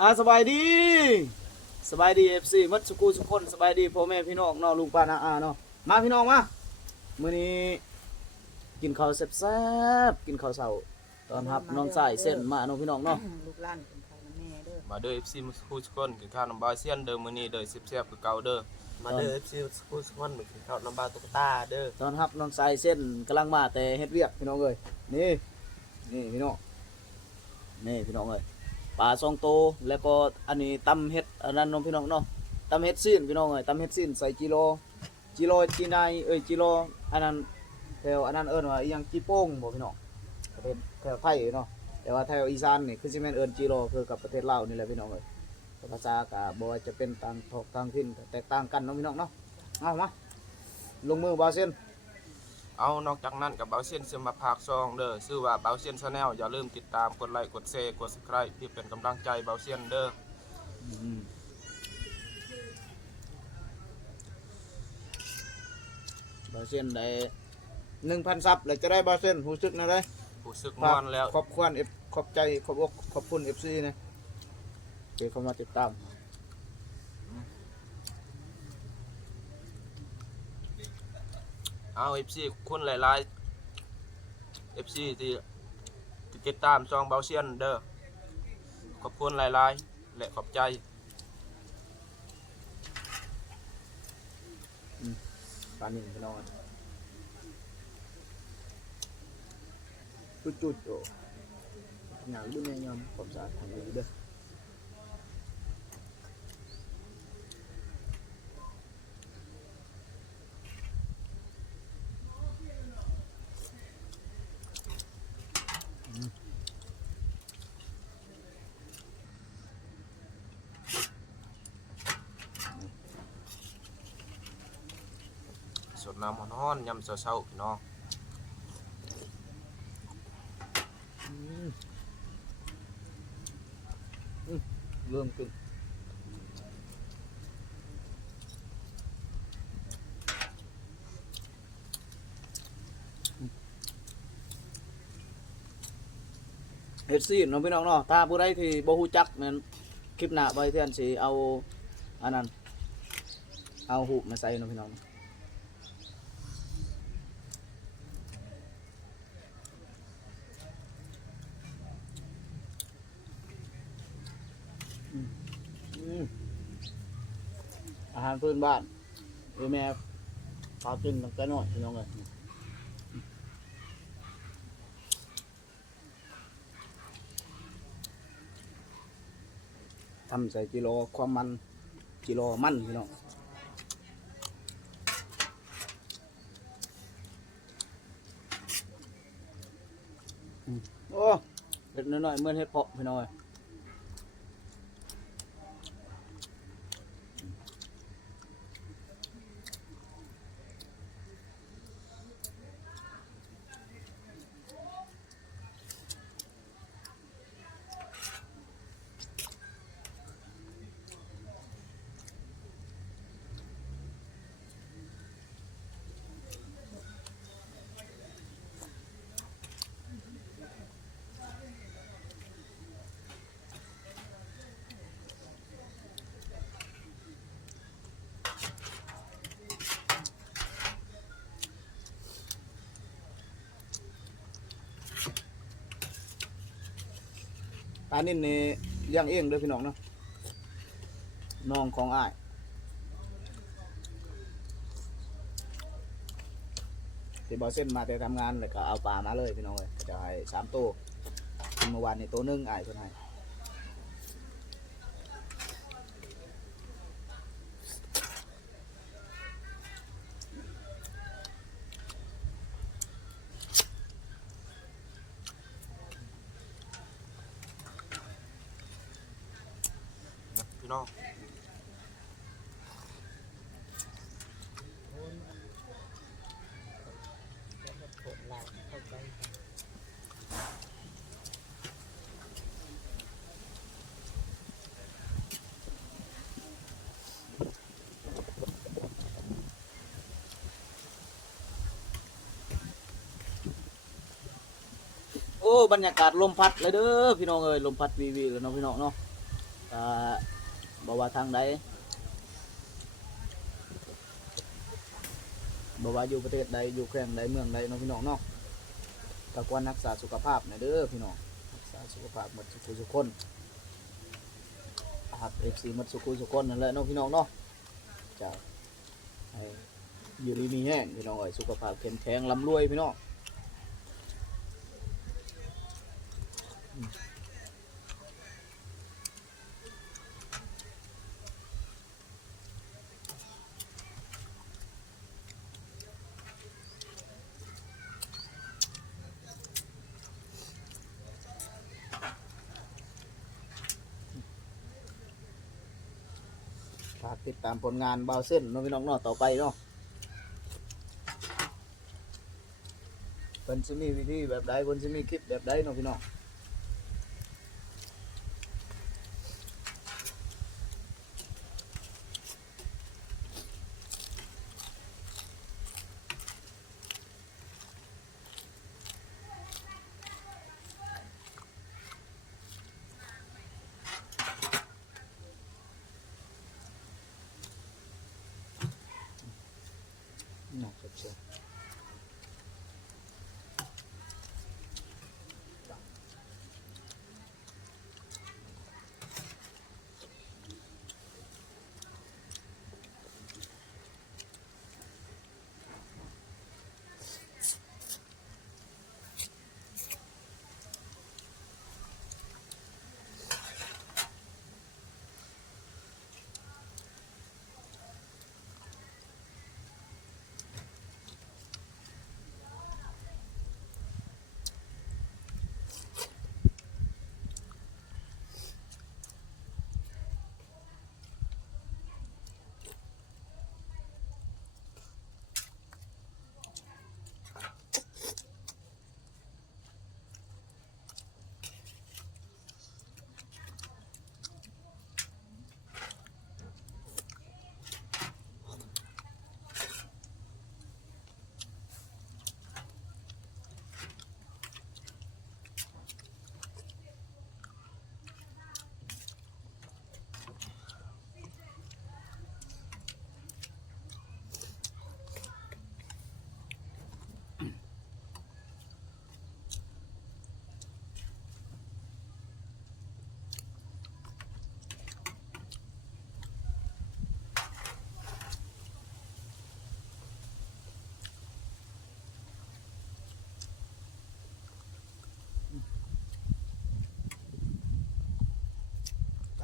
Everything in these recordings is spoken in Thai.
อ่าสบายดีสบายดี FC มัดสุกูสุกคนสบายดีพ่อแม่พี่น้องเนาะลุงป้าน้าอาเนาะมาพี่น้องมามื้อนี้กินข้าวแซ่บๆกินข้าวเช้าตอนรับน้องสายเส้นมาเนาะพี่น้องเนาะลูกหล้านเป็นข้าวน้ำแม่เด้อมาเด้อ FC มุสคูสกอนกินข้าวน้ำบาเซียนเด้อมื้อนี้เด้อแซ่บๆคือเก่าเด้อมาเด้อ FC สกูสมันเหมือนข้าวน้ำบาตุ๊กตาเด้อตอนรับน้องสายเส้นกำลังมาแต่เฮ็ดเวียกพี่น้องเอ้ยนี่นี่พี่น้องนี่พี่น้องเอ้ย ปลาซองโตแล้วก็อันนี้ตำเฮ็ดอันนั้นน้องพี่น้องเนาะตำเฮ็ดซีนพี่น้องเอ้ยตำเฮ็ดซีนใส่กิโลกิโลจีนายเอ้ยกิโลอันนั้นแถวอันนั้นเอิ้นว่าอีหยังจีโป้งบ่พี่น้องประเทศแถวไทยเนาะแต่ว่าแถวอีสานนี่คือสิแม่นเอิ้นกิโลคือกับประเทศลาวนี่แหละพี่น้องเอ้ยภาษาก็บ่ว่าจะเป็นต่างทอกต่างถิ่นแตกต่างกันเนาะพี่น้องเนาะเอามาลงมือบาเส้น เอานอกจากนั้นกับเบาเซียนสิมาพากซองเด้อชื่อว่าเบาเซียน Channel อย่าลืมติดตามกดไลค์กดแชร์กด Subscribe เพื่อเป็นกำลังใจเบาเซียนเด้อบาเซนได้หนึ่งพันซับเลยจะได้บาเซนรู้สึกนะเลยรู้สึกม่วนแล้วขอบคุณเอฟขอบใจขอบอกขอบคุณเอฟซีนะเดี๋ยวเขามาติดตาม เอา FC คุณหลายๆ FC ที่ที่ติดตามซองเบาเซียนเด้อขอบคุณหลายๆ และขอบใจปลาหนึ่งพี่น้องจุดจุดๆโอ้หนังดูแม่ยำความสะอาดทำดีเด้อ ดน้ำร้อนๆยำเช้าๆพี่น้องอืมอืมเริ่มขึ้นเฮ็ดซีนเน้องพี่น้องเนาะถ้าผู้ใดที่บ่ฮู้จักนั้นคลิปหน้าใบเทือนสิเอาอันนั้นเอาหูปมาใส่เน้องพี่น้องอืมอา หารพื้นบ้านเอแม่พากินตั้งแต่น้อยพี่น้องเอ้ยทำใส่กิโลความมันกิโลมันพี่น้องโอ้เล็ดน้อยเมื่อเฮ็ดเพาะพี่น้องานินนี่เลี้ยงเองเด้อพี่น้องเนาะน้องของอ้ายที่บอเส้นมาแต่ทำงานเลยก็เอาปลามาเลยพี่น้องเลยจะให้สามตัวเมื่อวานนี่ตัวหนึ่งอ้ายเพิ่นให้ พี่น้องโคตรเราเข้าใจโอ้บรรยากาศลมพัดเลยเด้อพี่น้องเอ้ยลมพัดวีวีเลยเนาะพี่น้องเนาะอ่า บ่ว่าทางใดบ่ว่าอยู่ประเทศใดอยู่แขวงใดเมืองใดเนาะพี่น้องเนาะก็ควรรักษาสุขภาพน่ยเด้อพี่น้องรักษาสุขภาพหมดสุขทุกคนหัก FC หมดสุขทุกคนนั่นแหละเนาะพี่น้องเนาะจะให้อยู่ดีมีแห้งพี่น้องเอ้ยสุขภาพเข้มแข็งร่ำรวยพี่น้อง ฝากติดตามผลงานเบาเส้นน้องพี่น้องเนาะต่อไปเนาะเพิ่นสิมีวิธีแบบใดเพิ่นสิมีคลิปแบบใดเนาะพี่น้อง น่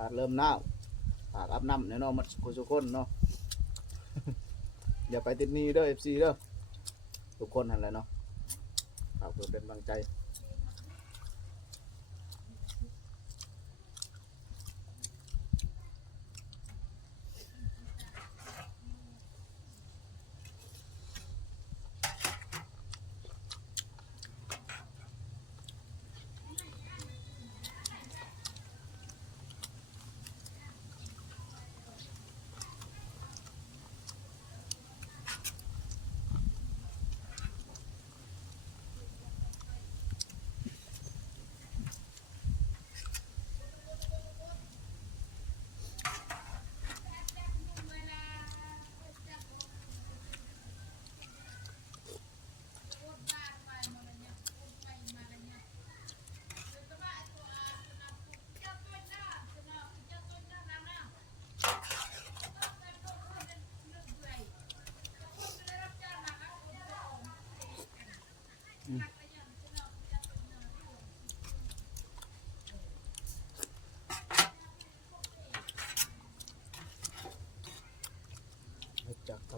อากาศเริ่มหนาวฝากอาบน้ำเน่นอนหมดคนทุกคนเนาะ อย่าไปติดหนี้เด้อเอฟซีเด้อทุกคนนั่นแหละเนาะฝากเพื่อเป็นกำลังใจ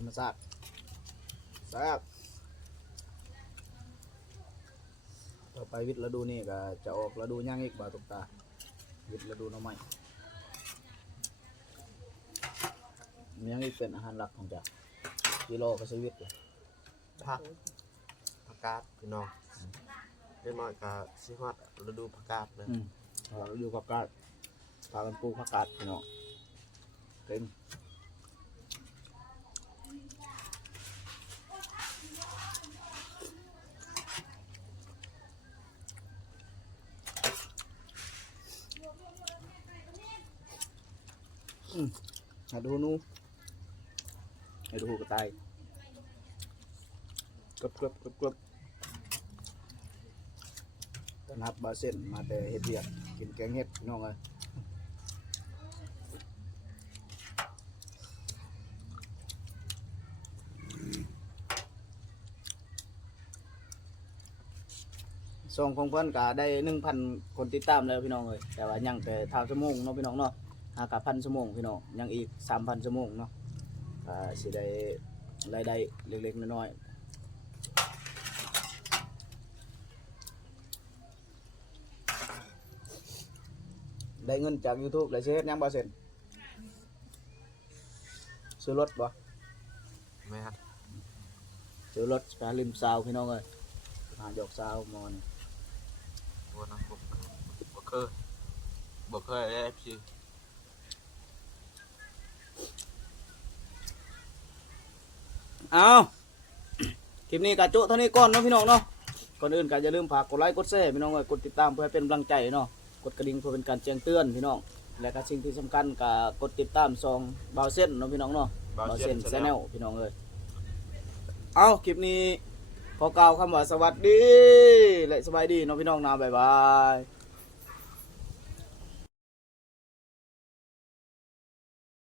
รรมชาติแซ่บต่อไปวิทย์ฤดูนี่ก็จะออกฤดูย่างอีกบ่าตุกตา วิทย์ฤดูหน้ำใหม่ย่างอีกเป็นอาหารหลักของจ้ะกิโลก็สวิตเลยผักผักกาดพี่น้องเล็กน้อยก็สิฮอดฤดูผักกาดเลยอืมเราอยู่กับกาดพากันปลูกผักกาดพี่น้องเต็ม หาดูนูให้ดูกระต่ายกรบกรบกรบกรบต้อนรับบาเส้นมาแต่เฮ็ดเวียกกินแกงเฮ็ดน้องเอ้ยส่งของเพื่อนก็ได้หนึ่งพันคนติดตามแล้วพี่น้องเลยแต่ว่ายังแต่ทาชั่วโมงเนาะพี่น้องเนาะ หากพันชั่วโมงพี่น้องยังอีกสามพันชั่วโมงเนาะอ่าสิได้รายได้เล็กๆน้อยๆได้เงินจาก YouTube เลยสิเฮ็ดหยังบ่เสร็จซื้อรถบ่แม่นซื้อรถไปหาริมซาวพี่น้องเอ้ยหาหยอกซาวมอนบ่นะบ่บ่เคยบ่เคยได้ FC เอาคลิปนี้กะจุเท่านี้ก่อนเนาะพี่น้องเนาะก่อนอื่นก็อย่าลืมฝากกดไลค์กดแชร์พี่น้องเอ้ยกดติดตามเพื่อให้เป็นกำลังใจเนาะกดกระดิ่งเพื่อเป็นการแจ้งเตือนพี่น้องและก็สิ่งที่สำคัญก็กดติดตามซองบาวเส้นเนาะพี่น้องเนาะบาวเส้นแชนแนลพี่น้องเอ้ยเอาคลิปนี้ขอกล่าวคำว่าสวัสดี และสบายดีเนาะพี่น้องนะบ๊ายบาย